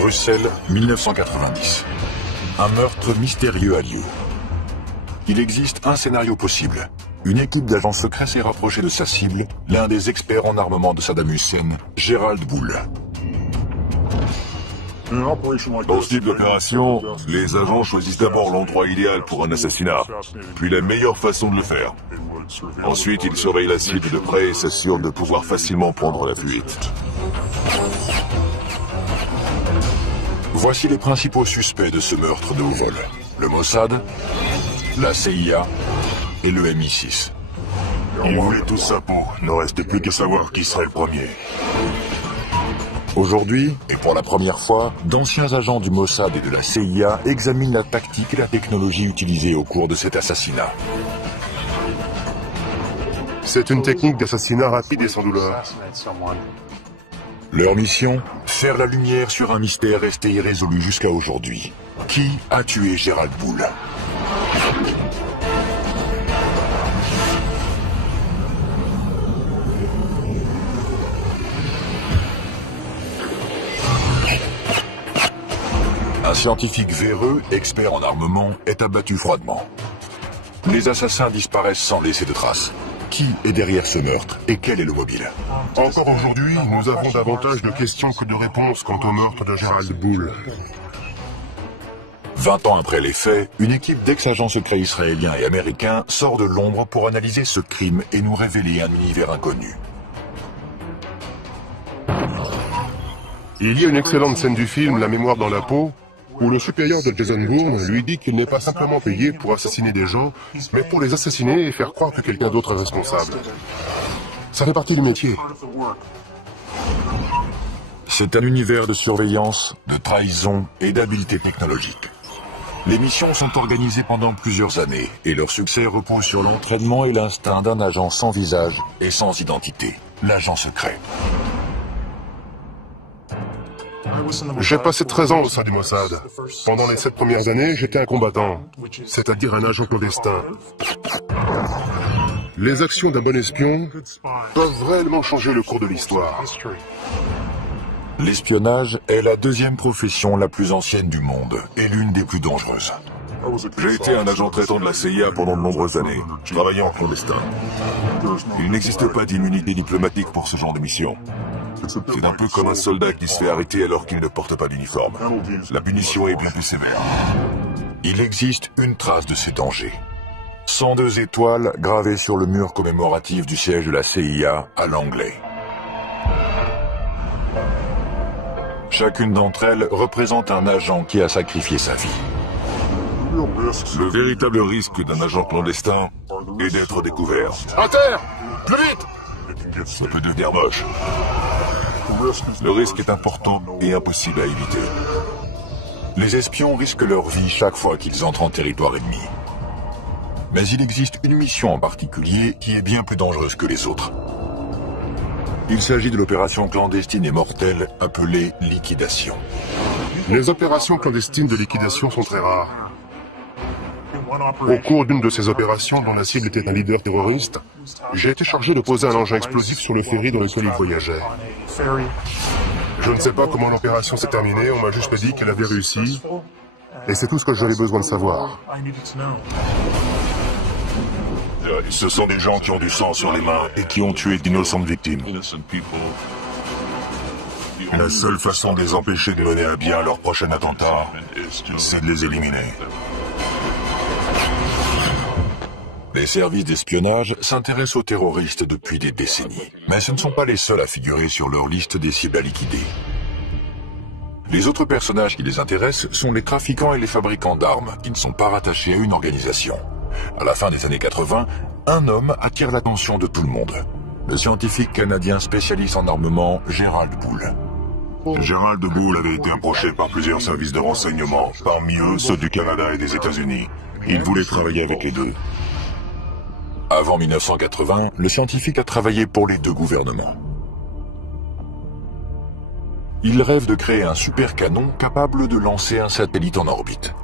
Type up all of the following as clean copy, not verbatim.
Bruxelles, 1990. Un meurtre mystérieux a lieu. Il existe un scénario possible. Une équipe d'agents secrets s'est rapprochée de sa cible, l'un des experts en armement de Saddam Hussein, Gerald Bull. Dans ce type d'opération, les agents choisissent d'abord l'endroit idéal pour un assassinat, puis la meilleure façon de le faire. Ensuite, ils surveillent la cible de près et s'assurent de pouvoir facilement prendre la fuite. Voici les principaux suspects de ce meurtre de haut vol. Le Mossad, la CIA et le MI6. Ils voulaient tous sa peau, ne reste plus qu'à savoir qui serait le premier. Aujourd'hui, et pour la première fois, d'anciens agents du Mossad et de la CIA examinent la tactique et la technologie utilisée au cours de cet assassinat. C'est une technique d'assassinat rapide et sans douleur. Leur mission, faire la lumière sur un mystère resté irrésolu jusqu'à aujourd'hui. Qui a tué Gerald Bull? Un scientifique véreux, expert en armement, est abattu froidement. Les assassins disparaissent sans laisser de traces. Qui est derrière ce meurtre et quel est le mobile? Encore aujourd'hui, nous avons davantage de questions que de réponses quant au meurtre de Gerald Bull. 20 ans après les faits, une équipe d'ex-agents secrets israéliens et américains sort de l'ombre pour analyser ce crime et nous révéler un univers inconnu. Il y a une excellente scène du film La mémoire dans la peau, où le supérieur de Jason Bourne lui dit qu'il n'est pas simplement payé pour assassiner des gens, mais pour les assassiner et faire croire que quelqu'un d'autre est responsable. Ça fait partie du métier. C'est un univers de surveillance, de trahison et d'habileté technologique. Les missions sont organisées pendant plusieurs années et leur succès repose sur l'entraînement et l'instinct d'un agent sans visage et sans identité, l'agent secret. J'ai passé 13 ans au sein du Mossad. Pendant les 7 premières années, j'étais un combattant, c'est-à-dire un agent clandestin. Les actions d'un bon espion peuvent réellement changer le cours de l'histoire. L'espionnage est la deuxième profession la plus ancienne du monde et l'une des plus dangereuses. J'ai été un agent traitant de la CIA pendant de nombreuses années. Je travaillais en clandestin. Il n'existe pas d'immunité diplomatique pour ce genre de mission. C'est un peu comme un soldat qui se fait arrêter alors qu'il ne porte pas d'uniforme. La punition est bien plus sévère. Il existe une trace de ces dangers. 102 étoiles gravées sur le mur commémoratif du siège de la CIA à Langley. Chacune d'entre elles représente un agent qui a sacrifié sa vie. Le véritable risque d'un agent clandestin est d'être découvert. À terre! Plus vite! Ça peut devenir moche. Le risque est important et impossible à éviter. Les espions risquent leur vie chaque fois qu'ils entrent en territoire ennemi. Mais il existe une mission en particulier qui est bien plus dangereuse que les autres. Il s'agit de l'opération clandestine et mortelle appelée liquidation. Les opérations clandestines de liquidation sont très rares. Au cours d'une de ces opérations, dont la cible était un leader terroriste, j'ai été chargé de poser un engin explosif sur le ferry dans lequel il voyageait. Je ne sais pas comment l'opération s'est terminée, on m'a juste dit qu'elle avait réussi, et c'est tout ce que j'avais besoin de savoir. Ce sont des gens qui ont du sang sur les mains et qui ont tué d'innocentes victimes. La seule façon de les empêcher de mener à bien leur prochain attentat, c'est de les éliminer. Les services d'espionnage s'intéressent aux terroristes depuis des décennies. Mais ce ne sont pas les seuls à figurer sur leur liste des cibles à liquider. Les autres personnages qui les intéressent sont les trafiquants et les fabricants d'armes, qui ne sont pas rattachés à une organisation. À la fin des années 80, un homme attire l'attention de tout le monde. Le scientifique canadien spécialiste en armement, Gerald Bull. Gerald Bull avait été approché par plusieurs services de renseignement, parmi eux ceux du Canada et des États-Unis. Il voulait travailler avec les deux. Avant 1980, le scientifique a travaillé pour les deux gouvernements. Il rêve de créer un super canon capable de lancer un satellite en orbite.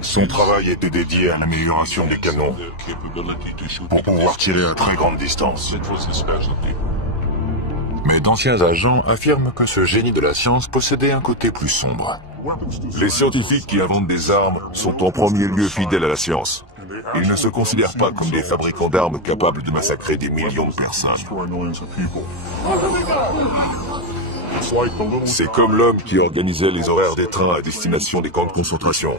Son travail était dédié à l'amélioration des canons pour pouvoir tirer à très grande distance. Mais d'anciens agents affirment que ce génie de la science possédait un côté plus sombre. Les scientifiques qui inventent des armes sont en premier lieu fidèles à la science. Ils ne se considèrent pas comme des fabricants d'armes capables de massacrer des millions de personnes. C'est comme l'homme qui organisait les horaires des trains à destination des camps de concentration.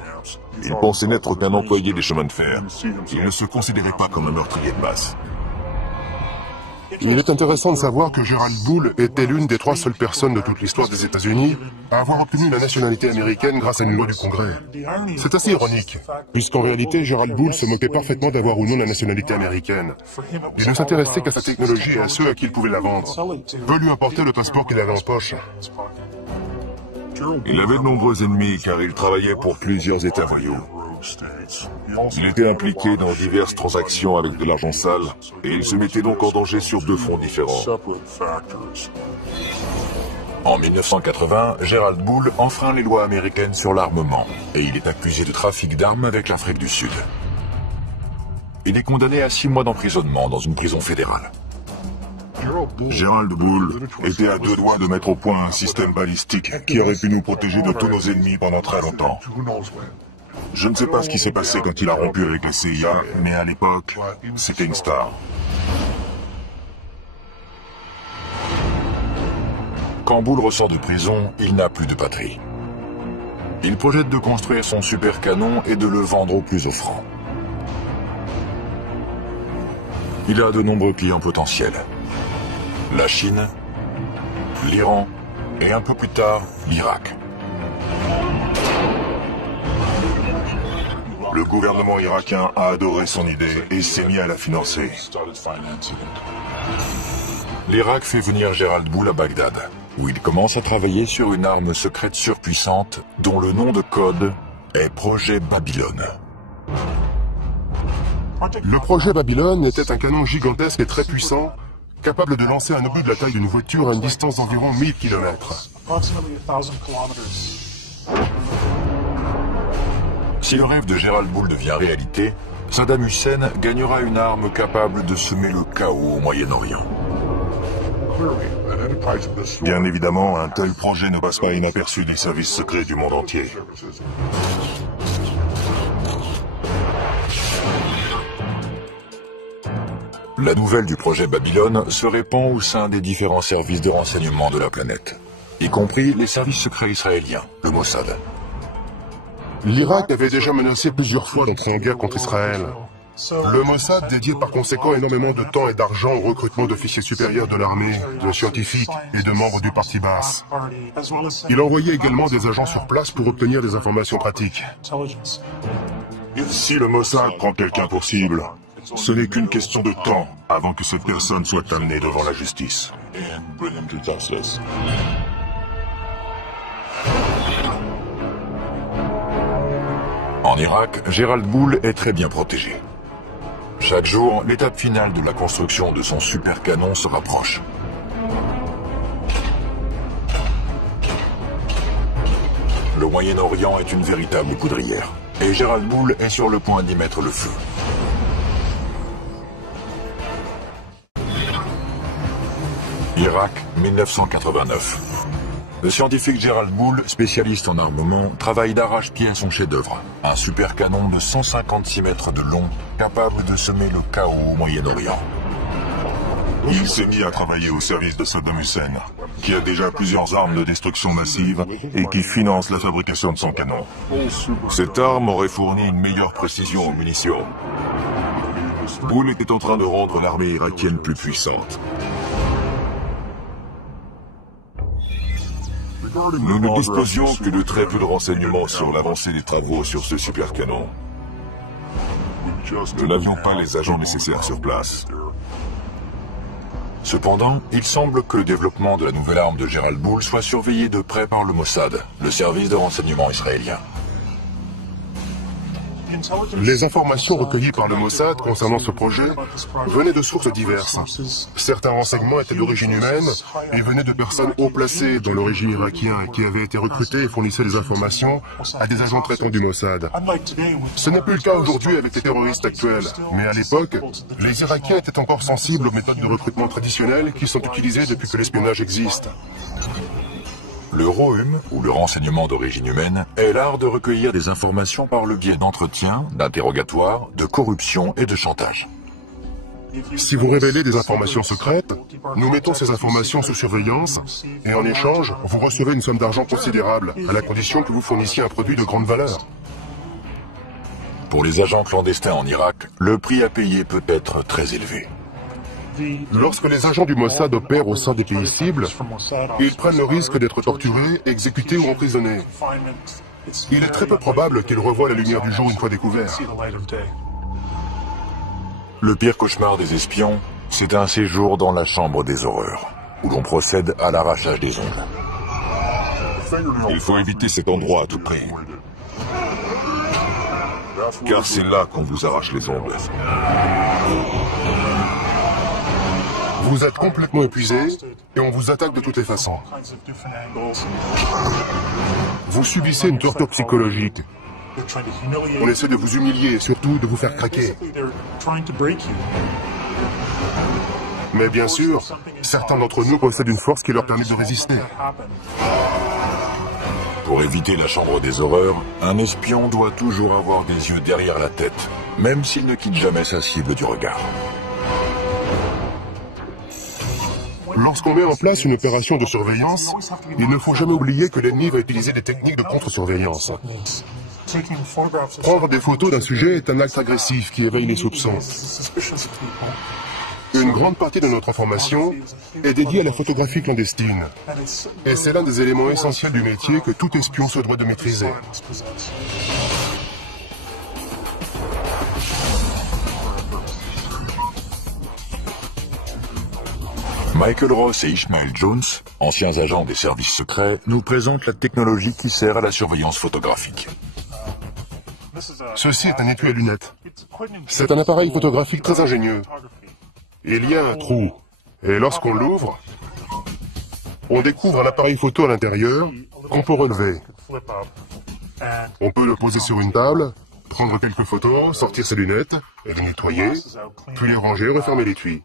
Il pensait n'être qu'un employé des chemins de fer. Il ne se considérait pas comme un meurtrier de masse. Il est intéressant de savoir que Gerald Bull était l'une des 3 seules personnes de toute l'histoire des États-Unis à avoir obtenu la nationalité américaine grâce à une loi du Congrès. C'est assez ironique, puisqu'en réalité, Gerald Bull se moquait parfaitement d'avoir ou non la nationalité américaine. Il ne s'intéressait qu'à sa technologie et à ceux à qui il pouvait la vendre. Peu lui importait le passeport qu'il avait en poche. Il avait de nombreux ennemis car il travaillait pour plusieurs États voyous. Il était impliqué dans diverses transactions avec de l'argent sale et il se mettait donc en danger sur 2 fronts différents. En 1980, Gerald Bull enfreint les lois américaines sur l'armement et il est accusé de trafic d'armes avec l'Afrique du Sud. Il est condamné à 6 mois d'emprisonnement dans une prison fédérale. Gerald Bull était à 2 doigts de mettre au point un système balistique qui aurait pu nous protéger de tous nos ennemis pendant très longtemps. Je ne sais pas ce qui s'est passé quand il a rompu avec la CIA, mais à l'époque, c'était une star. Quand Bull ressort de prison, il n'a plus de patrie. Il projette de construire son super canon et de le vendre au plus offrant. Il a de nombreux clients potentiels. La Chine, l'Iran et un peu plus tard, l'Irak. Le gouvernement irakien a adoré son idée et s'est mis à la financer. L'Irak fait venir Gerald Bull à Bagdad, où il commence à travailler sur une arme secrète surpuissante dont le nom de code est Projet Babylone. Le projet Babylone était un canon gigantesque et très puissant, capable de lancer un obus de la taille d'une voiture à une distance d'environ 1000 km. Si le rêve de Gerald Bull devient réalité, Saddam Hussein gagnera une arme capable de semer le chaos au Moyen-Orient. Bien évidemment, un tel projet ne passe pas inaperçu des services secrets du monde entier. La nouvelle du projet Babylone se répand au sein des différents services de renseignement de la planète, y compris les services secrets israéliens, le Mossad. L'Irak avait déjà menacé plusieurs fois d'entrer en guerre contre Israël. Le Mossad dédiait par conséquent énormément de temps et d'argent au recrutement d'officiers supérieurs de l'armée, de scientifiques et de membres du parti basse. Il envoyait également des agents sur place pour obtenir des informations pratiques. Si le Mossad prend quelqu'un pour cible, ce n'est qu'une question de temps avant que cette personne soit amenée devant la justice. En Irak, Gerald Bull est très bien protégé. Chaque jour, l'étape finale de la construction de son super canon se rapproche. Le Moyen-Orient est une véritable poudrière, et Gerald Bull est sur le point d'y mettre le feu. Irak, 1989. Le scientifique Gerald Bull, spécialiste en armement, travaille d'arrache-pied à son chef-d'œuvre, un super canon de 156 mètres de long, capable de semer le chaos au Moyen-Orient. Il s'est mis à travailler au service de Saddam Hussein, qui a déjà plusieurs armes de destruction massive et qui finance la fabrication de son canon. Cette arme aurait fourni une meilleure précision aux munitions. Bull était en train de rendre l'armée irakienne plus puissante. Nous ne disposions que de très peu de renseignements sur l'avancée des travaux sur ce super canon. Nous n'avions pas les agents nécessaires sur place. Cependant, il semble que le développement de la nouvelle arme de Gerald Bull soit surveillé de près par le Mossad, le service de renseignement israélien. Les informations recueillies par le Mossad concernant ce projet venaient de sources diverses. Certains renseignements étaient d'origine humaine et venaient de personnes haut placées dans le régime irakien qui avaient été recrutés et fournissaient des informations à des agents traitants du Mossad. Ce n'est plus le cas aujourd'hui avec les terroristes actuels, mais à l'époque, les Irakiens étaient encore sensibles aux méthodes de recrutement traditionnelles qui sont utilisées depuis que l'espionnage existe. Le ROHUM, ou le renseignement d'origine humaine, est l'art de recueillir des informations par le biais d'entretiens, d'interrogatoires, de corruption et de chantage. Si vous révélez des informations secrètes, nous mettons ces informations sous surveillance et en échange, vous recevez une somme d'argent considérable, à la condition que vous fournissiez un produit de grande valeur. Pour les agents clandestins en Irak, le prix à payer peut être très élevé. Lorsque les agents du Mossad opèrent au sein des pays cibles, ils prennent le risque d'être torturés, exécutés ou emprisonnés. Il est très peu probable qu'ils revoient la lumière du jour une fois découverts. Le pire cauchemar des espions, c'est un séjour dans la chambre des horreurs, où l'on procède à l'arrachage des ongles. Il faut éviter cet endroit à tout prix. Car c'est là qu'on vous arrache les ongles. Vous êtes complètement épuisé et on vous attaque de toutes les façons. Vous subissez une torture psychologique. On essaie de vous humilier et surtout de vous faire craquer. Mais bien sûr, certains d'entre nous possèdent une force qui leur permet de résister. Pour éviter la chambre des horreurs, un espion doit toujours avoir des yeux derrière la tête, même s'il ne quitte jamais sa cible du regard. Lorsqu'on met en place une opération de surveillance, il ne faut jamais oublier que l'ennemi va utiliser des techniques de contre-surveillance. Prendre des photos d'un sujet est un acte agressif qui éveille les soupçons. Une grande partie de notre information est dédiée à la photographie clandestine. Et c'est l'un des éléments essentiels du métier que tout espion se doit de maîtriser. Michael Ross et Ishmael Jones, anciens agents des services secrets, nous présentent la technologie qui sert à la surveillance photographique. Ceci est un étui à lunettes. C'est un appareil photographique très ingénieux. Il y a un trou, et lorsqu'on l'ouvre, on découvre un appareil photo à l'intérieur qu'on peut relever. On peut le poser sur une table, prendre quelques photos, sortir ses lunettes, et les nettoyer, puis les ranger et refermer l'étui.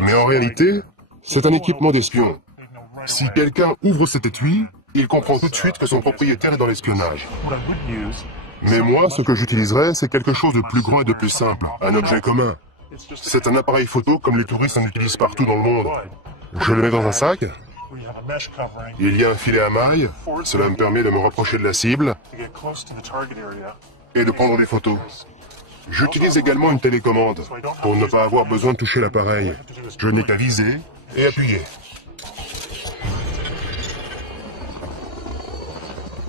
Mais en réalité, c'est un équipement d'espion. Si quelqu'un ouvre cet étui, il comprend tout de suite que son propriétaire est dans l'espionnage. Mais moi, ce que j'utiliserais, c'est quelque chose de plus grand et de plus simple, un objet commun. C'est un appareil photo comme les touristes en utilisent partout dans le monde. Je le mets dans un sac. Il y a un filet à mailles. Cela me permet de me rapprocher de la cible et de prendre des photos. J'utilise également une télécommande pour ne pas avoir besoin de toucher l'appareil. Je n'ai qu'à viser et appuyer.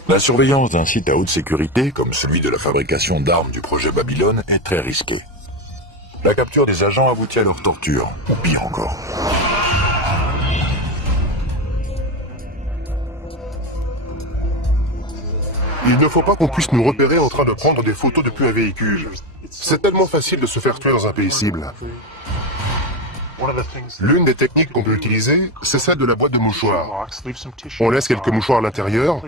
La surveillance d'un site à haute sécurité, comme celui de la fabrication d'armes du projet Babylone, est très risquée. La capture des agents aboutit à leur torture, ou pire encore. Il ne faut pas qu'on puisse nous repérer en train de prendre des photos depuis un véhicule. C'est tellement facile de se faire tuer dans un pays cible. L'une des techniques qu'on peut utiliser, c'est celle de la boîte de mouchoirs. On laisse quelques mouchoirs à l'intérieur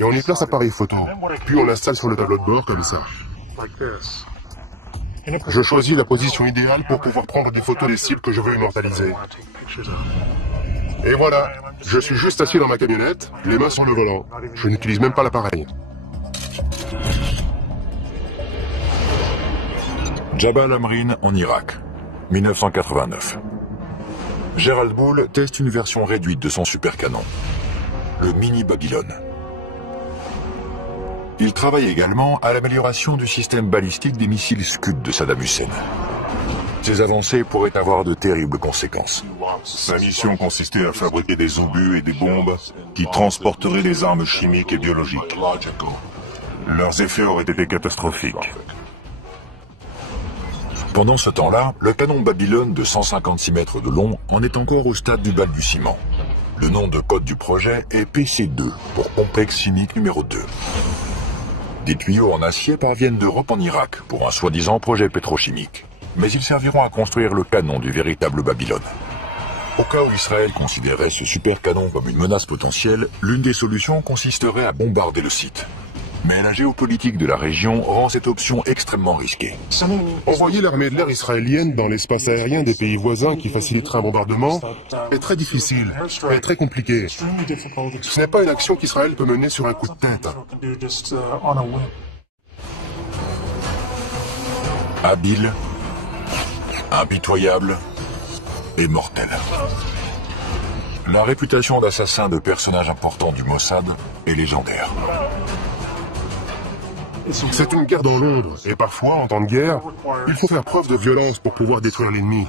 et on y place l'appareil photo. Puis on l'installe sur le tableau de bord comme ça. Je choisis la position idéale pour pouvoir prendre des photos des cibles que je veux immortaliser. Et voilà, je suis juste assis dans ma camionnette, les mains sur le volant. Je n'utilise même pas l'appareil. Jabal Amrin en Irak, 1989. Gérald Bull teste une version réduite de son supercanon, le Mini Babylone. Il travaille également à l'amélioration du système balistique des missiles Scud de Saddam Hussein. Ces avancées pourraient avoir de terribles conséquences. Sa mission consistait à fabriquer des obus et des bombes qui transporteraient des armes chimiques et biologiques. Leurs effets auraient été catastrophiques. Pendant ce temps-là, le canon Babylone de 156 mètres de long en est encore au stade du balbutiement. Le nom de code du projet est PC2, pour complexe chimique numéro 2. Des tuyaux en acier parviennent d'Europe en Irak pour un soi-disant projet pétrochimique. Mais ils serviront à construire le canon du véritable Babylone. Au cas où Israël considérait ce super canon comme une menace potentielle, l'une des solutions consisterait à bombarder le site. Mais la géopolitique de la région rend cette option extrêmement risquée. Envoyer l'armée de l'air israélienne dans l'espace aérien des pays voisins qui faciliterait un bombardement est très difficile et très compliqué. Ce n'est pas une action qu'Israël peut mener sur un coup de tête. Habile, impitoyable et mortel. La réputation d'assassin de personnages importants du Mossad est légendaire. C'est une guerre dans l'ombre, et parfois, en temps de guerre, il faut faire preuve de violence pour pouvoir détruire l'ennemi.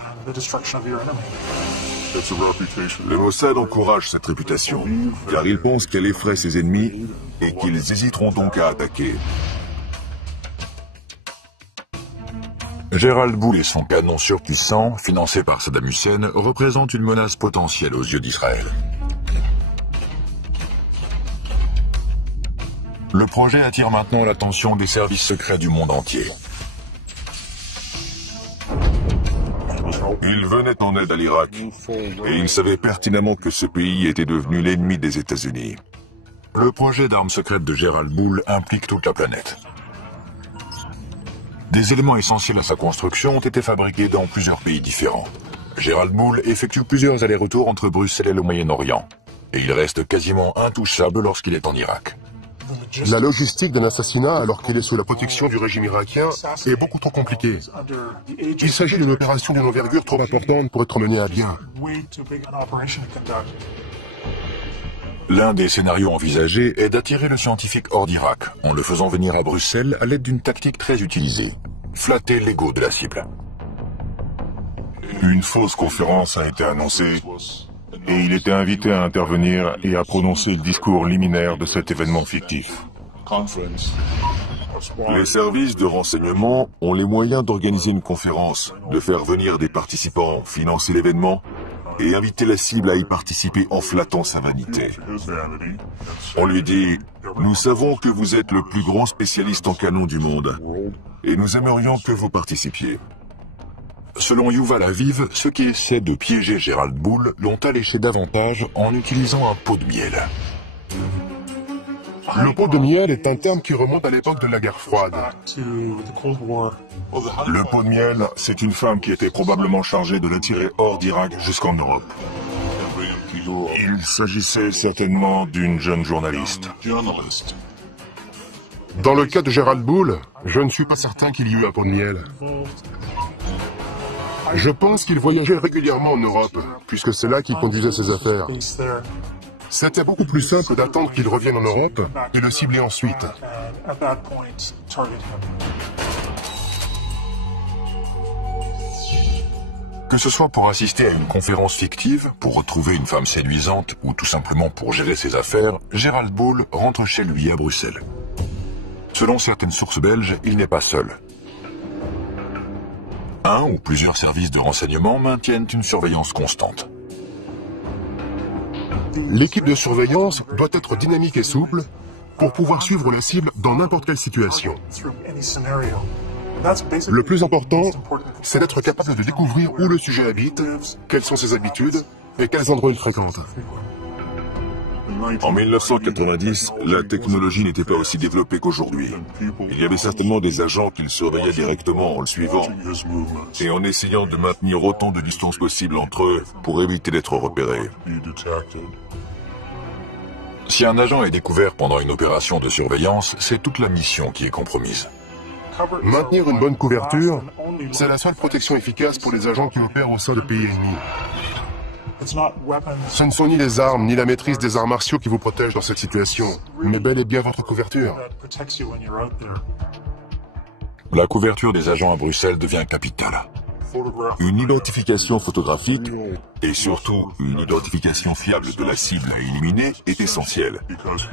Le Mossad encourage cette réputation, car il pense qu'elle effraie ses ennemis et qu'ils hésiteront donc à attaquer. Gérald Boul et son canon surpuissant, financé par Saddam Hussein, représentent une menace potentielle aux yeux d'Israël. Le projet attire maintenant l'attention des services secrets du monde entier. Il venait en aide à l'Irak, et il savait pertinemment que ce pays était devenu l'ennemi des États-Unis. Le projet d'armes secrètes de Gérald Boul implique toute la planète. Des éléments essentiels à sa construction ont été fabriqués dans plusieurs pays différents. Gérald Boul effectue plusieurs allers-retours entre Bruxelles et le Moyen-Orient, et il reste quasiment intouchable lorsqu'il est en Irak. La logistique d'un assassinat, alors qu'il est sous la protection du régime irakien, est beaucoup trop compliquée. Il s'agit d'une opération d'une envergure trop importante pour être menée à bien. L'un des scénarios envisagés est d'attirer le scientifique hors d'Irak, en le faisant venir à Bruxelles à l'aide d'une tactique très utilisée. Flatter l'ego de la cible. Une fausse conférence a été annoncée, et il était invité à intervenir et à prononcer le discours liminaire de cet événement fictif. Les services de renseignement ont les moyens d'organiser une conférence, de faire venir des participants, financer l'événement et inviter la cible à y participer en flattant sa vanité. On lui dit « Nous savons que vous êtes le plus grand spécialiste en canon du monde et nous aimerions que vous participiez. » Selon Yuval Aviv, ceux qui essaient de piéger Gérald Boul l'ont alléché davantage en utilisant un pot de miel. Le pot de miel est un terme qui remonte à l'époque de la guerre froide. Le pot de miel, c'est une femme qui était probablement chargée de l'attirer hors d'Irak jusqu'en Europe. Il s'agissait certainement d'une jeune journaliste. Dans le cas de Gérald Boul, je ne suis pas certain qu'il y eut un pot de miel. Je pense qu'il voyageait régulièrement en Europe, puisque c'est là qu'il conduisait ses affaires. C'était beaucoup plus simple d'attendre qu'il revienne en Europe et le cibler ensuite. Que ce soit pour assister à une conférence fictive, pour retrouver une femme séduisante ou tout simplement pour gérer ses affaires, Gérald Boul rentre chez lui à Bruxelles. Selon certaines sources belges, il n'est pas seul. Un ou plusieurs services de renseignement maintiennent une surveillance constante. L'équipe de surveillance doit être dynamique et souple pour pouvoir suivre la cible dans n'importe quelle situation. Le plus important, c'est d'être capable de découvrir où le sujet habite, quelles sont ses habitudes et quels endroits il fréquente. En 1990, la technologie n'était pas aussi développée qu'aujourd'hui. Il y avait certainement des agents qui le surveillaient directement en le suivant et en essayant de maintenir autant de distance possible entre eux pour éviter d'être repérés. Si un agent est découvert pendant une opération de surveillance, c'est toute la mission qui est compromise. Maintenir une bonne couverture, c'est la seule protection efficace pour les agents qui opèrent au sein de pays ennemis. Ce ne sont ni les armes, ni la maîtrise des arts martiaux qui vous protègent dans cette situation, mais bel et bien votre couverture. La couverture des agents à Bruxelles devient capitale. Une identification photographique et surtout une identification fiable de la cible à éliminer est essentielle,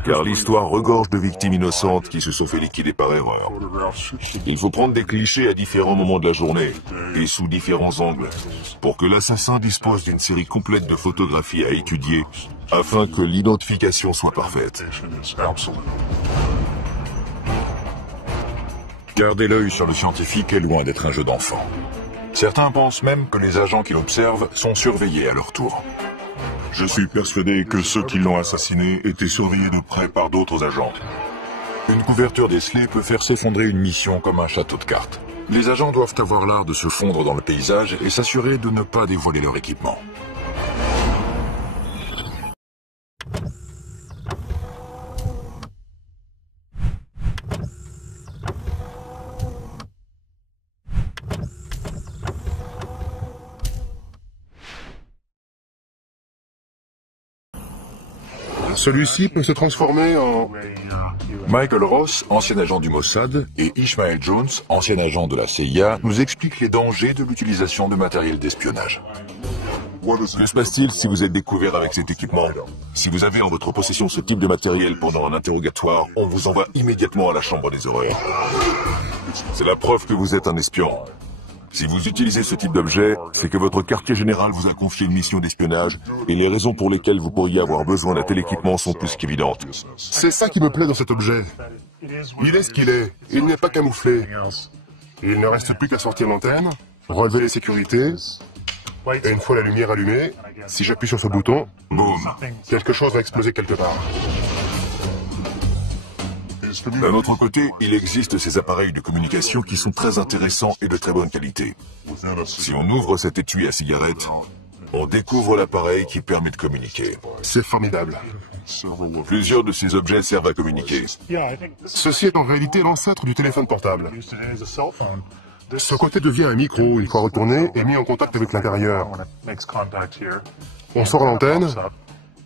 car l'histoire regorge de victimes innocentes qui se sont fait liquider par erreur. Il faut prendre des clichés à différents moments de la journée et sous différents angles pour que l'assassin dispose d'une série complète de photographies à étudier afin que l'identification soit parfaite. Garder l'œil sur le scientifique est loin d'être un jeu d'enfant. Certains pensent même que les agents qui l'observent sont surveillés à leur tour. Je suis persuadé que ceux qui l'ont assassiné étaient surveillés de près par d'autres agents. Une couverture décelée peut faire s'effondrer une mission comme un château de cartes. Les agents doivent avoir l'art de se fondre dans le paysage et s'assurer de ne pas dévoiler leur équipement. Celui-ci peut se transformer en... Michael Ross, ancien agent du Mossad, et Ishmael Jones, ancien agent de la CIA, nous expliquent les dangers de l'utilisation de matériel d'espionnage. Que se passe-t-il si vous êtes découvert avec cet équipement? Si vous avez en votre possession ce type de matériel pendant un interrogatoire, on vous envoie immédiatement à la chambre des horreurs. C'est la preuve que vous êtes un espion. Si vous utilisez ce type d'objet, c'est que votre quartier général vous a confié une mission d'espionnage et les raisons pour lesquelles vous pourriez avoir besoin d'un tel équipement sont plus qu'évidentes. C'est ça qui me plaît dans cet objet. Il est ce qu'il est. Il n'est pas camouflé. Il ne reste plus qu'à sortir l'antenne, relever les sécurités, et une fois la lumière allumée, si j'appuie sur ce bouton, boum, quelque chose va exploser quelque part. D'un autre côté, il existe ces appareils de communication qui sont très intéressants et de très bonne qualité. Si on ouvre cet étui à cigarette, on découvre l'appareil qui permet de communiquer. C'est formidable. Plusieurs de ces objets servent à communiquer. Ceci est en réalité l'ancêtre du téléphone portable. Ce côté devient un micro une fois retourné et mis en contact avec l'intérieur. On sort l'antenne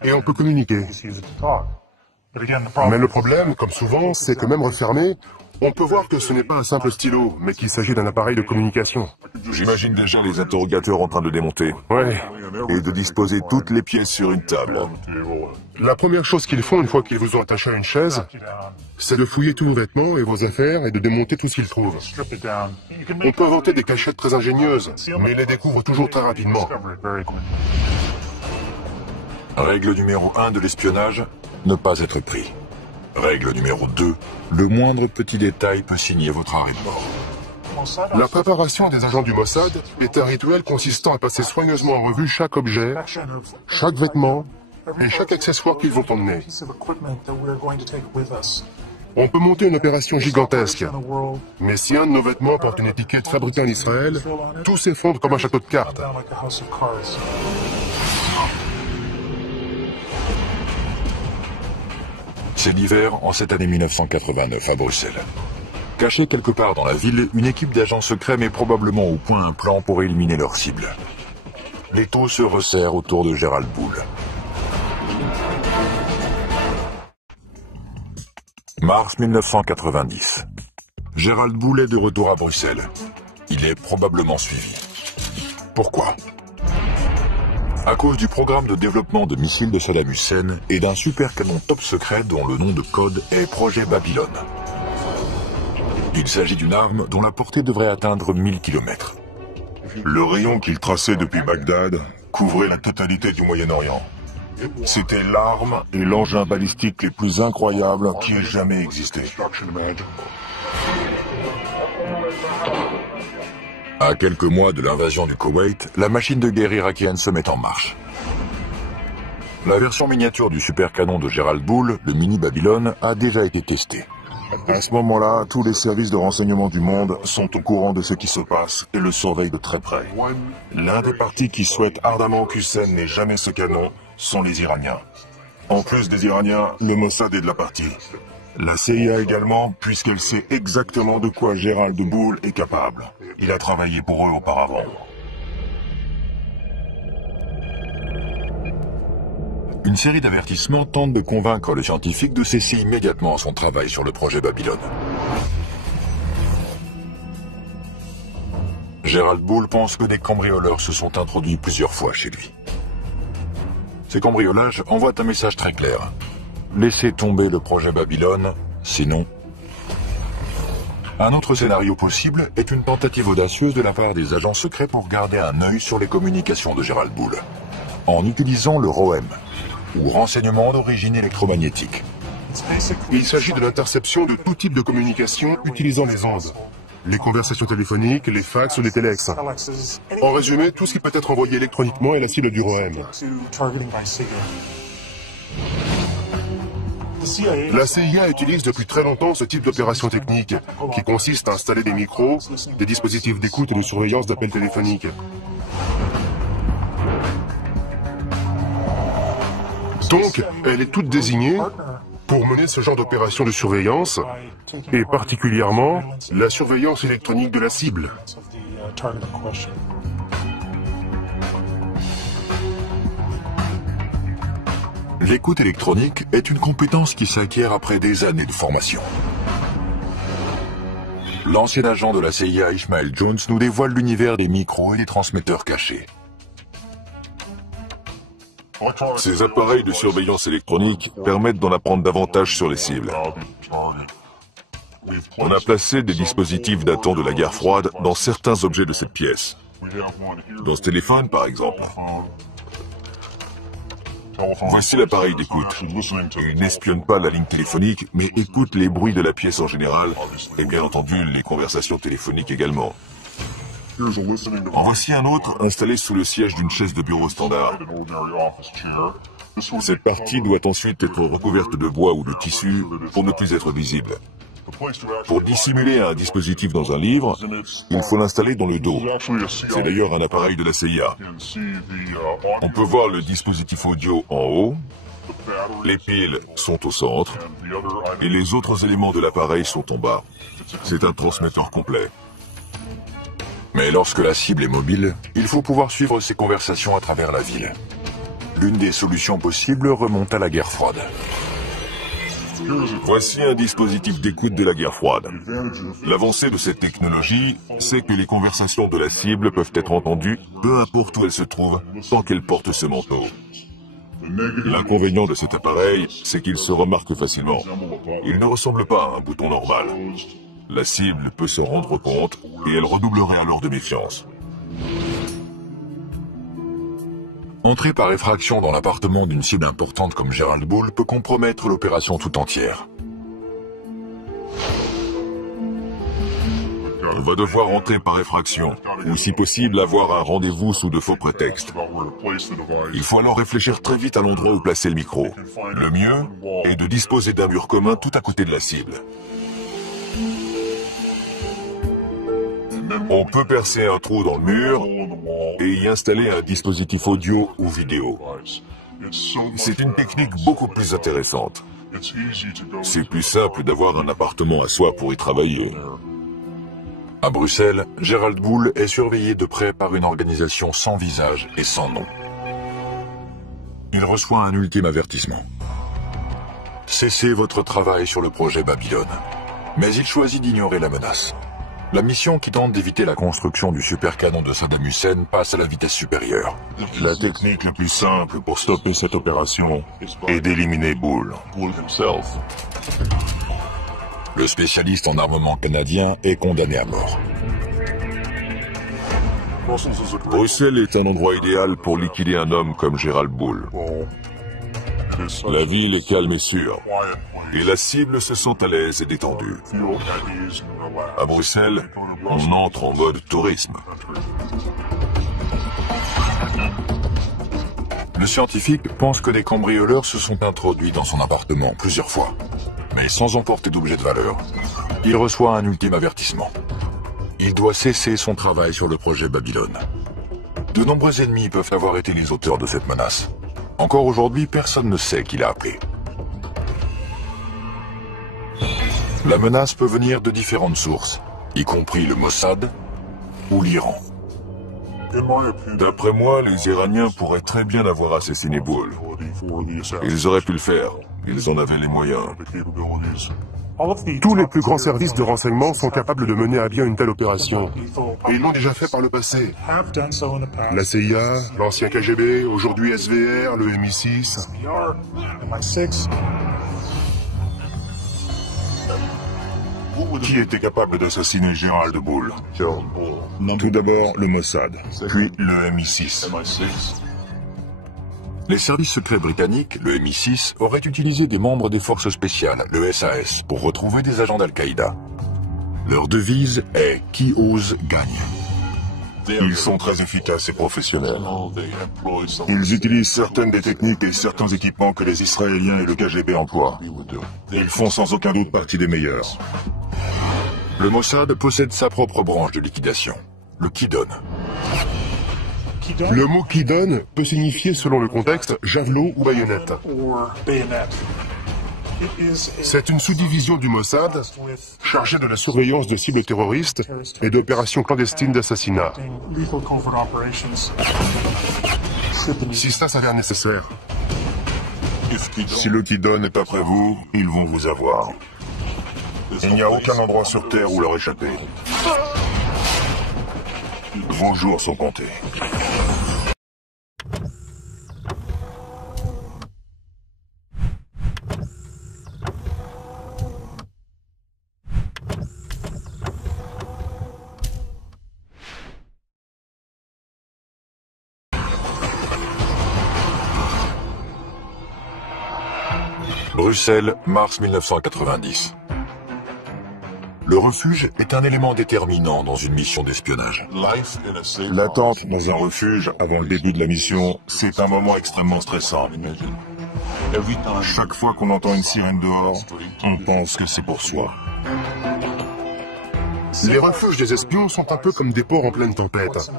et on peut communiquer. Mais le problème, comme souvent, c'est que même refermé, on peut voir que ce n'est pas un simple stylo, mais qu'il s'agit d'un appareil de communication. J'imagine déjà les interrogateurs en train de démonter. Ouais. Et de disposer toutes les pièces sur une table. La première chose qu'ils font une fois qu'ils vous ont attaché à une chaise, c'est de fouiller tous vos vêtements et vos affaires et de démonter tout ce qu'ils trouvent. On peut inventer des cachettes très ingénieuses, mais ils les découvrent toujours très rapidement. Règle numéro 1 de l'espionnage, ne pas être pris. Règle numéro 2, le moindre petit détail peut signer votre arrêt de mort. La préparation des agents du Mossad est un rituel consistant à passer soigneusement en revue chaque objet, chaque vêtement et chaque accessoire qu'ils vont emmener. On peut monter une opération gigantesque, mais si un de nos vêtements porte une étiquette fabriquée en Israël, tout s'effondre comme un château de cartes. C'est l'hiver en cette année 1989 à Bruxelles. Cachée quelque part dans la ville, une équipe d'agents secrets met probablement au point un plan pour éliminer leur cible. L'étau se resserre autour de Gerald Bull. Mars 1990. Gerald Bull est de retour à Bruxelles. Il est probablement suivi. Pourquoi ? À cause du programme de développement de missiles de Saddam Hussein et d'un super canon top secret dont le nom de code est Projet Babylone. Il s'agit d'une arme dont la portée devrait atteindre 1000 km. Le rayon qu'il traçait depuis Bagdad couvrait la totalité du Moyen-Orient. C'était l'arme et l'engin balistique les plus incroyables qui aient jamais existé. À quelques mois de l'invasion du Koweït, la machine de guerre irakienne se met en marche. La version miniature du super canon de Gerald Bull, le mini Babylone, a déjà été testée. À ce moment-là, tous les services de renseignement du monde sont au courant de ce qui se passe et le surveillent de très près. L'un des partis qui souhaite ardemment qu'Hussein n'ait jamais ce canon sont les Iraniens. En plus des Iraniens, le Mossad est de la partie. La CIA également, puisqu'elle sait exactement de quoi Gerald Bull est capable. Il a travaillé pour eux auparavant. Une série d'avertissements tente de convaincre le scientifique de cesser immédiatement son travail sur le projet Babylone. Gerald Bull pense que des cambrioleurs se sont introduits plusieurs fois chez lui. Ces cambriolages envoient un message très clair. Laissez tomber le projet Babylone, sinon... Un autre scénario possible est une tentative audacieuse de la part des agents secrets pour garder un œil sur les communications de Gerald Bull, en utilisant le ROM, ou renseignement d'origine électromagnétique. Il s'agit de l'interception de tout type de communication utilisant les ondes. Les conversations téléphoniques, les fax ou les téléx. En résumé, tout ce qui peut être envoyé électroniquement est la cible du ROM. La CIA utilise depuis très longtemps ce type d'opération technique, qui consiste à installer des micros, des dispositifs d'écoute et de surveillance d'appels téléphoniques. Donc, elle est toute désignée pour mener ce genre d'opération de surveillance, et particulièrement la surveillance électronique de la cible. L'écoute électronique est une compétence qui s'acquiert après des années de formation. L'ancien agent de la CIA Ishmael Jones nous dévoile l'univers des micros et des transmetteurs cachés. Ces appareils de surveillance électronique permettent d'en apprendre davantage sur les cibles. On a placé des dispositifs datant de la guerre froide dans certains objets de cette pièce. Dans ce téléphone, par exemple. Voici l'appareil d'écoute. Il n'espionne pas la ligne téléphonique, mais écoute les bruits de la pièce en général, et bien entendu les conversations téléphoniques également. En voici un autre installé sous le siège d'une chaise de bureau standard. Cette partie doit ensuite être recouverte de bois ou de tissu pour ne plus être visible. Pour dissimuler un dispositif dans un livre, il faut l'installer dans le dos. C'est d'ailleurs un appareil de la CIA. On peut voir le dispositif audio en haut, les piles sont au centre, et les autres éléments de l'appareil sont en bas. C'est un transmetteur complet. Mais lorsque la cible est mobile, il faut pouvoir suivre ses conversations à travers la ville. L'une des solutions possibles remonte à la guerre froide. Voici un dispositif d'écoute de la guerre froide. L'avancée de cette technologie, c'est que les conversations de la cible peuvent être entendues, peu importe où elles se trouvent, tant qu'elles portent ce manteau. L'inconvénient de cet appareil, c'est qu'il se remarque facilement. Il ne ressemble pas à un bouton normal. La cible peut s'en rendre compte et elle redoublerait alors de méfiance. Entrer par effraction dans l'appartement d'une cible importante comme Gerald Bull peut compromettre l'opération tout entière. On va devoir entrer par effraction, ou si possible avoir un rendez-vous sous de faux prétextes. Il faut alors réfléchir très vite à l'endroit où placer le micro. Le mieux est de disposer d'un mur commun tout à côté de la cible. On peut percer un trou dans le mur et y installer un dispositif audio ou vidéo. C'est une technique beaucoup plus intéressante. C'est plus simple d'avoir un appartement à soi pour y travailler. À Bruxelles, Gerald Bull est surveillé de près par une organisation sans visage et sans nom. Il reçoit un ultime avertissement. Cessez votre travail sur le projet Babylone. Mais il choisit d'ignorer la menace. La mission qui tente d'éviter la construction du supercanon de Saddam Hussein passe à la vitesse supérieure. La technique la plus simple pour stopper cette opération est d'éliminer Bull himself. Le spécialiste en armement canadien est condamné à mort. Bruxelles est un endroit idéal pour liquider un homme comme Gerald Bull. La ville est calme et sûre, et la cible se sent à l'aise et détendue. À Bruxelles, on entre en mode tourisme. Le scientifique pense que des cambrioleurs se sont introduits dans son appartement plusieurs fois, mais sans emporter d'objets de valeur. Il reçoit un ultime avertissement. Il doit cesser son travail sur le projet Babylone. De nombreux ennemis peuvent avoir été les auteurs de cette menace. Encore aujourd'hui, personne ne sait qui l'a appelé. La menace peut venir de différentes sources, y compris le Mossad ou l'Iran. D'après moi, les Iraniens pourraient très bien avoir assassiné Bull. Ils auraient pu le faire. Ils en avaient les moyens. Tous les plus grands services de renseignement sont capables de mener à bien une telle opération. Et ils l'ont déjà fait par le passé. La CIA, l'ancien KGB, aujourd'hui SVR, le MI6. Qui était capable d'assassiner Gerald Bull? Tout d'abord le Mossad, puis le MI6. Les services secrets britanniques, le MI6, auraient utilisé des membres des forces spéciales, le SAS, pour retrouver des agents d'Al-Qaïda. Leur devise est « Qui ose gagne ». Ils sont très efficaces et professionnels. Ils utilisent certaines des techniques et certains équipements que les Israéliens et le KGB emploient. Ils font sans aucun doute partie des meilleurs. Le Mossad possède sa propre branche de liquidation, le Kidon. Le mot Kidon peut signifier, selon le contexte, javelot ou baïonnette. C'est une sous-division du Mossad chargée de la surveillance de cibles terroristes et d'opérations clandestines d'assassinat. Si ça s'avère nécessaire. Si le Kidon n'est pas près vous, ils vont vous avoir. Il n'y a aucun endroit sur Terre où leur échapper. Vos jours sont comptés. Bruxelles, mars 1990. Le refuge est un élément déterminant dans une mission d'espionnage. L'attente dans un refuge avant le début de la mission, c'est un moment extrêmement stressant. Chaque fois qu'on entend une sirène dehors, on pense que c'est pour soi. Les refuges des espions sont un peu comme des ports en pleine tempête.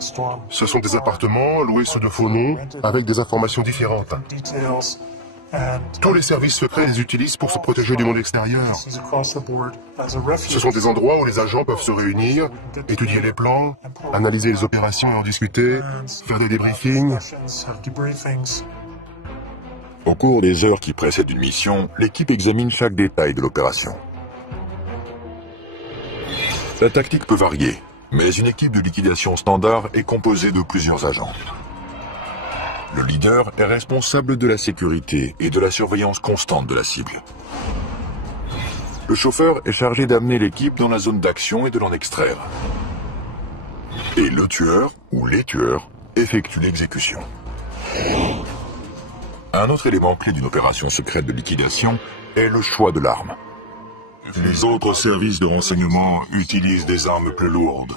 Ce sont des appartements loués sous de faux noms, avec des informations différentes. Tous les services secrets les utilisent pour se protéger du monde extérieur. Ce sont des endroits où les agents peuvent se réunir, étudier les plans, analyser les opérations et en discuter, faire des débriefings. Au cours des heures qui précèdent une mission, l'équipe examine chaque détail de l'opération. La tactique peut varier, mais une équipe de liquidation standard est composée de plusieurs agents. Le leader est responsable de la sécurité et de la surveillance constante de la cible. Le chauffeur est chargé d'amener l'équipe dans la zone d'action et de l'en extraire. Et le tueur, ou les tueurs, effectuent l'exécution. Un autre élément clé d'une opération secrète de liquidation est le choix de l'arme. Les autres services de renseignement utilisent des armes plus lourdes,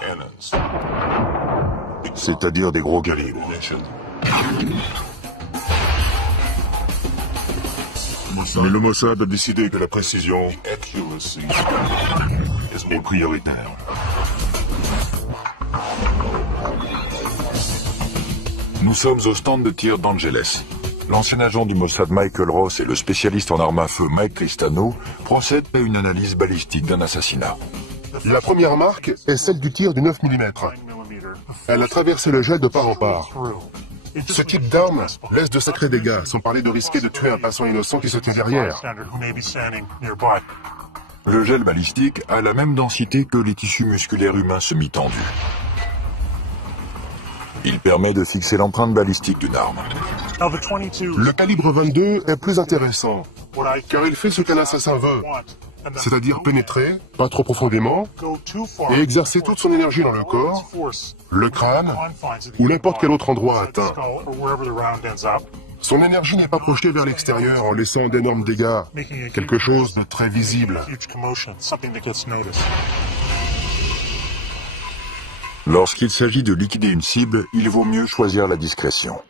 c'est-à-dire des gros calibres. Mais le Mossad a décidé que la précision est prioritaire. Nous sommes au stand de tir d'Angeles. L'ancien agent du Mossad Michael Ross et le spécialiste en armes à feu Mike Cristano procèdent à une analyse balistique d'un assassinat. La première marque est celle du tir du 9 mm. Elle a traversé le gel de part en part. Ce type d'arme laisse de sacrés dégâts, sans parler de risquer de tuer un passant innocent qui se tient derrière. Le gel balistique a la même densité que les tissus musculaires humains semi-tendus. Il permet de fixer l'empreinte balistique d'une arme. Le calibre 22 est plus intéressant, car il fait ce qu'un assassin veut, c'est-à-dire pénétrer, pas trop profondément, et exercer toute son énergie dans le corps, le crâne, ou n'importe quel autre endroit atteint. Son énergie n'est pas projetée vers l'extérieur en laissant d'énormes dégâts, quelque chose de très visible. Lorsqu'il s'agit de liquider une cible, il vaut mieux choisir la discrétion.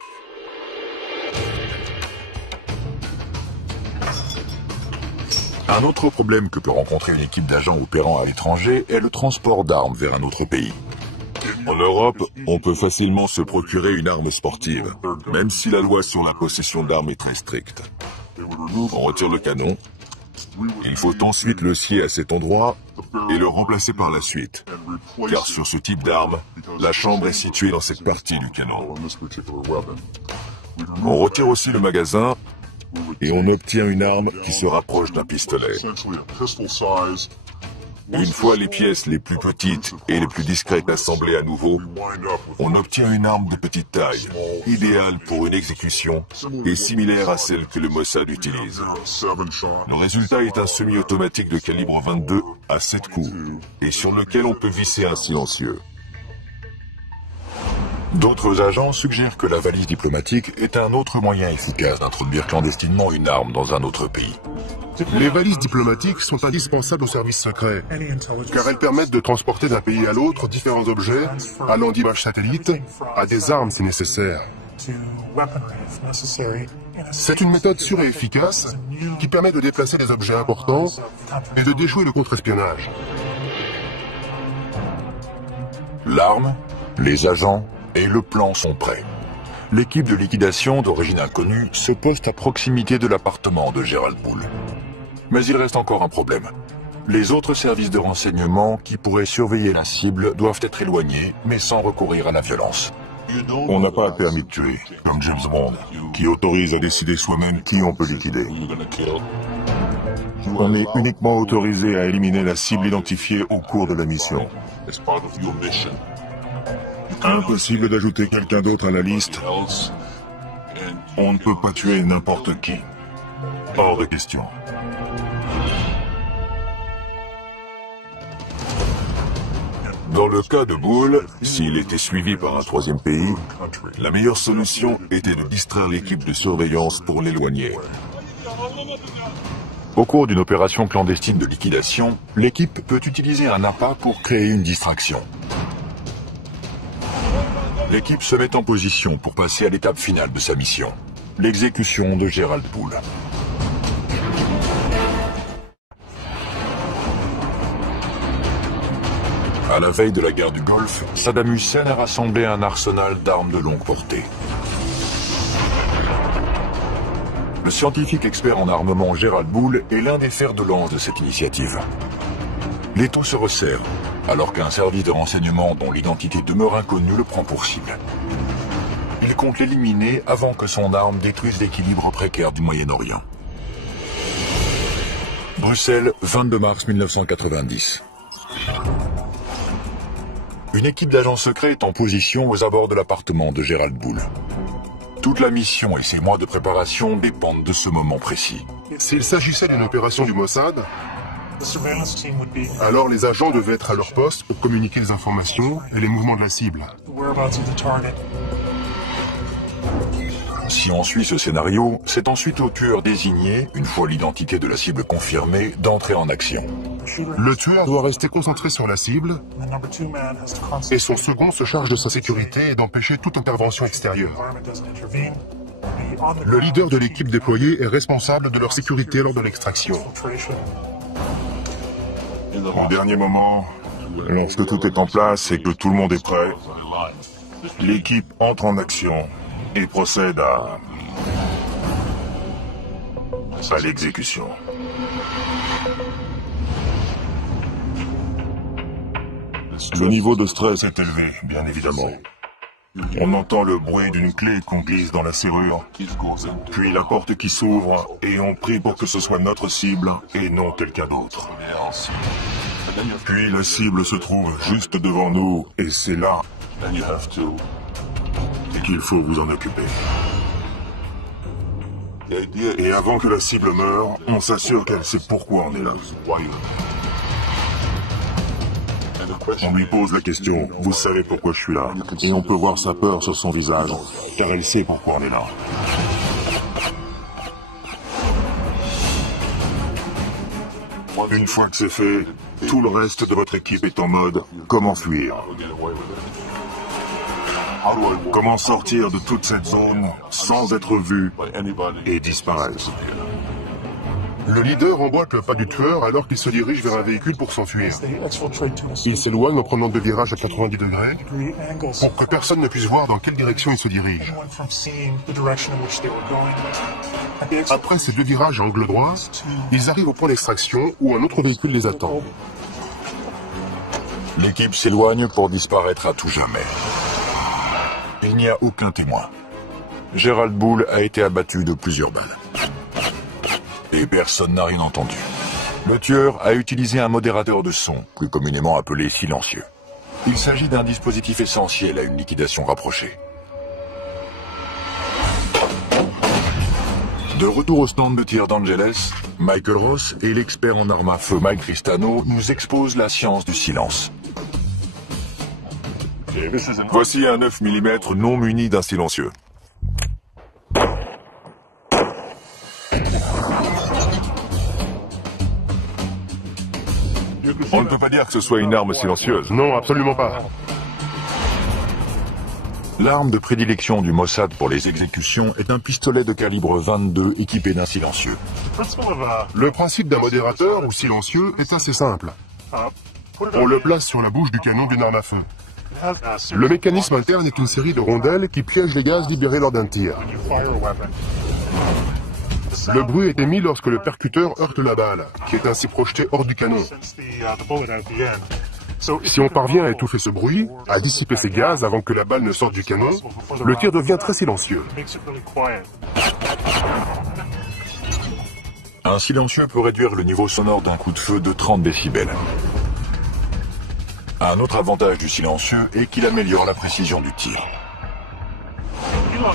Un autre problème que peut rencontrer une équipe d'agents opérant à l'étranger est le transport d'armes vers un autre pays. En Europe, on peut facilement se procurer une arme sportive, même si la loi sur la possession d'armes est très stricte. On retire le canon. Il faut ensuite le scier à cet endroit et le remplacer par la suite. Car sur ce type d'arme, la chambre est située dans cette partie du canon. On retire aussi le magasin et on obtient une arme qui se rapproche d'un pistolet. Une fois les pièces les plus petites et les plus discrètes assemblées à nouveau, on obtient une arme de petite taille, idéale pour une exécution et similaire à celle que le Mossad utilise. Le résultat est un semi-automatique de calibre 22 à 7 coups et sur lequel on peut visser un silencieux. D'autres agents suggèrent que la valise diplomatique est un autre moyen efficace d'introduire clandestinement une arme dans un autre pays. Les valises diplomatiques sont indispensables aux services secrets, car elles permettent de transporter d'un pays à l'autre différents objets, allant d'images satellites à des armes si nécessaire. C'est une méthode sûre et efficace qui permet de déplacer des objets importants et de déjouer le contre-espionnage. L'arme, les agents et le plan sont prêts. L'équipe de liquidation d'origine inconnue se poste à proximité de l'appartement de Gerald Bull. Mais il reste encore un problème. Les autres services de renseignement qui pourraient surveiller la cible doivent être éloignés, mais sans recourir à la violence. On n'a pas un permis de tuer, comme James Bond, qui autorise à décider soi-même qui on peut liquider. On est uniquement autorisé à éliminer la cible identifiée au cours de la mission. Impossible d'ajouter quelqu'un d'autre à la liste. On ne peut pas tuer n'importe qui. Hors de question. Dans le cas de Bull, s'il était suivi par un troisième pays, la meilleure solution était de distraire l'équipe de surveillance pour l'éloigner. Au cours d'une opération clandestine de liquidation, l'équipe peut utiliser un appât pour créer une distraction. L'équipe se met en position pour passer à l'étape finale de sa mission, l'exécution de Gerald Bull. À la veille de la guerre du Golfe, Saddam Hussein a rassemblé un arsenal d'armes de longue portée. Le scientifique expert en armement Gerald Bull est l'un des fers de lance de cette initiative. L'étau se resserre, alors qu'un service de renseignement dont l'identité demeure inconnue le prend pour cible. Il compte l'éliminer avant que son arme détruise l'équilibre précaire du Moyen-Orient. Bruxelles, 22 mars 1990. Une équipe d'agents secrets est en position aux abords de l'appartement de Gerald Bull. Toute la mission et ses mois de préparation dépendent de ce moment précis. S'il s'agissait d'une opération du Mossad, alors les agents devaient être à leur poste pour communiquer les informations et les mouvements de la cible. Si on suit ce scénario, c'est ensuite au tueur désigné, une fois l'identité de la cible confirmée, d'entrer en action. Le tueur doit rester concentré sur la cible et son second se charge de sa sécurité et d'empêcher toute intervention extérieure. Le leader de l'équipe déployée est responsable de leur sécurité lors de l'extraction. Au dernier moment, lorsque tout est en place et que tout le monde est prêt, l'équipe entre en action et procède à l'exécution. Le niveau de stress est élevé, bien évidemment. On entend le bruit d'une clé qu'on glisse dans la serrure, puis la porte qui s'ouvre, et on prie pour que ce soit notre cible et non quelqu'un d'autre. Puis la cible se trouve juste devant nous, et c'est là qu'il faut vous en occuper. Et avant que la cible meure, on s'assure qu'elle sait pourquoi on est là. On lui pose la question, vous savez pourquoi je suis là? Et on peut voir sa peur sur son visage, car elle sait pourquoi on est là. Une fois que c'est fait, tout le reste de votre équipe est en mode « Comment fuir ?» Comment sortir de toute cette zone sans être vu et disparaître? Le leader emboîte le pas du tueur alors qu'il se dirige vers un véhicule pour s'enfuir. Il s'éloigne en prenant deux virages à 90 degrés pour que personne ne puisse voir dans quelle direction il se dirige. Après ces deux virages à angle droit, ils arrivent au point d'extraction où un autre véhicule les attend. L'équipe s'éloigne pour disparaître à tout jamais. Il n'y a aucun témoin. Gerald Bull a été abattu de plusieurs balles. Et personne n'a rien entendu. Le tueur a utilisé un modérateur de son, plus communément appelé silencieux. Il s'agit d'un dispositif essentiel à une liquidation rapprochée. De retour au stand de tir d'Angeles, Michael Ross et l'expert en armes à feu Mike Tristano nous exposent la science du silence. Voici un 9 mm non muni d'un silencieux. On ne peut pas dire que ce soit une arme silencieuse. Non, absolument pas. L'arme de prédilection du Mossad pour les exécutions est un pistolet de calibre 22 équipé d'un silencieux. Le principe d'un modérateur ou silencieux est assez simple. On le place sur la bouche du canon d'une arme à feu. Le mécanisme interne est une série de rondelles qui piègent les gaz libérés lors d'un tir. Le bruit est émis lorsque le percuteur heurte la balle, qui est ainsi projetée hors du canon. Si on parvient à étouffer ce bruit, à dissiper ces gaz avant que la balle ne sorte du canon, le tir devient très silencieux. Un silencieux peut réduire le niveau sonore d'un coup de feu de 30 décibels. Un autre avantage du silencieux est qu'il améliore la précision du tir.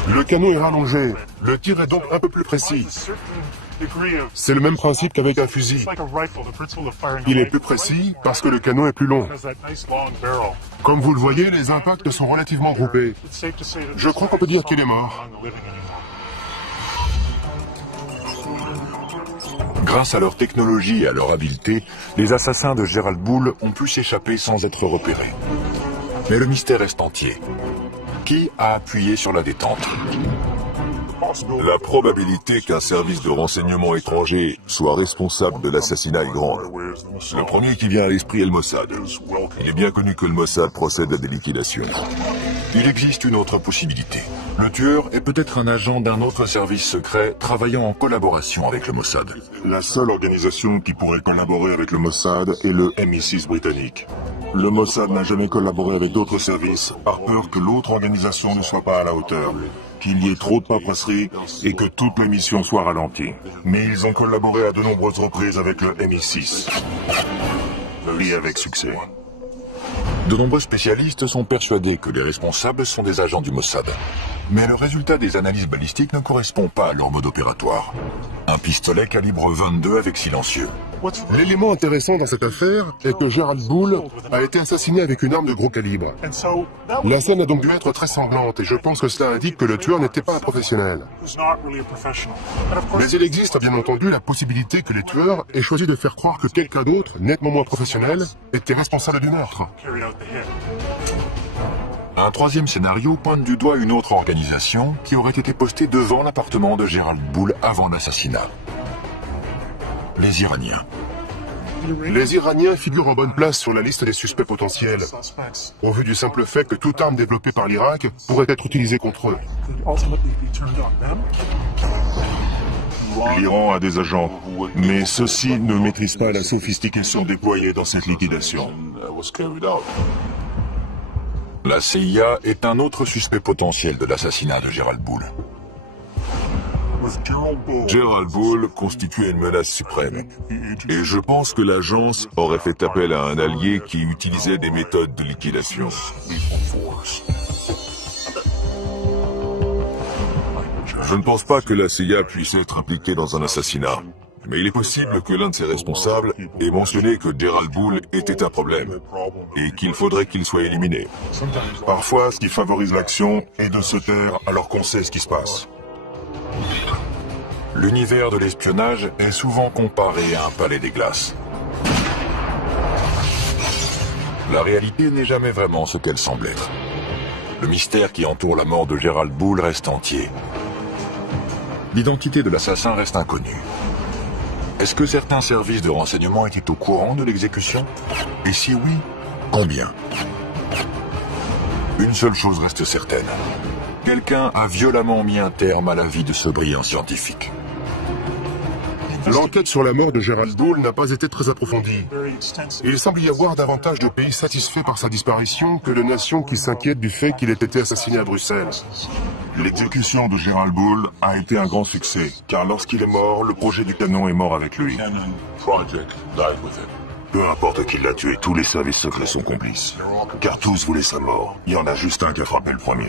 Le canon est rallongé, le tir est donc un peu plus précis. C'est le même principe qu'avec un fusil. Il est plus précis parce que le canon est plus long. Comme vous le voyez, les impacts sont relativement groupés. Je crois qu'on peut dire qu'il est mort. Grâce à leur technologie et à leur habileté, les assassins de Gerald Bull ont pu s'échapper sans être repérés. Mais le mystère reste entier. Qui a appuyé sur la détente? La probabilité qu'un service de renseignement étranger soit responsable de l'assassinat est grande. Le premier qui vient à l'esprit est le Mossad. Il est bien connu que le Mossad procède à des liquidations. Il existe une autre possibilité. Le tueur est peut-être un agent d'un autre service secret travaillant en collaboration avec le Mossad. La seule organisation qui pourrait collaborer avec le Mossad est le MI6 britannique. Le Mossad n'a jamais collaboré avec d'autres services par peur que l'autre organisation ne soit pas à la hauteur, qu'il y ait trop de paperasserie et que toute la mission soit ralentie. Mais ils ont collaboré à de nombreuses reprises avec le MI6. Et avec succès. De nombreux spécialistes sont persuadés que les responsables sont des agents du Mossad. Mais le résultat des analyses balistiques ne correspond pas à leur mode opératoire. Un pistolet calibre 22 avec silencieux. L'élément intéressant dans cette affaire est que Gerald Bull a été assassiné avec une arme de gros calibre. La scène a donc dû être très sanglante et je pense que cela indique que le tueur n'était pas un professionnel. Mais il existe bien entendu la possibilité que les tueurs aient choisi de faire croire que quelqu'un d'autre, nettement moins professionnel, était responsable du meurtre. Un troisième scénario pointe du doigt une autre organisation qui aurait été postée devant l'appartement de Gerald Bull avant l'assassinat. Les Iraniens. Les Iraniens figurent en bonne place sur la liste des suspects potentiels, au vu du simple fait que toute arme développée par l'Irak pourrait être utilisée contre eux. L'Iran a des agents, mais ceux-ci ne maîtrisent pas la sophistication déployée dans cette liquidation. La CIA est un autre suspect potentiel de l'assassinat de Gerald Bull. Gerald Bull constituait une menace suprême. Et je pense que l'agence aurait fait appel à un allié qui utilisait des méthodes de liquidation. Je ne pense pas que la CIA puisse être impliquée dans un assassinat. Mais il est possible que l'un de ses responsables ait mentionné que Gerald Bull était un problème et qu'il faudrait qu'il soit éliminé. Parfois, ce qui favorise l'action est de se taire alors qu'on sait ce qui se passe. L'univers de l'espionnage est souvent comparé à un palais des glaces. La réalité n'est jamais vraiment ce qu'elle semble être. Le mystère qui entoure la mort de Gerald Bull reste entier. L'identité de l'assassin reste inconnue. Est-ce que certains services de renseignement étaient au courant de l'exécution? Et si oui, combien? Une seule chose reste certaine. Quelqu'un a violemment mis un terme à la vie de ce brillant scientifique. L'enquête sur la mort de Gerald Bull n'a pas été très approfondie. Il semble y avoir davantage de pays satisfaits par sa disparition que de nations qui s'inquiètent du fait qu'il ait été assassiné à Bruxelles. L'exécution de Gerald Bull a été un grand succès, car lorsqu'il est mort, le projet du canon est mort avec lui. Peu importe qui l'a tué, tous les services secrets sont complices. Car tous voulaient sa mort. Il y en a juste un qui a frappé le premier.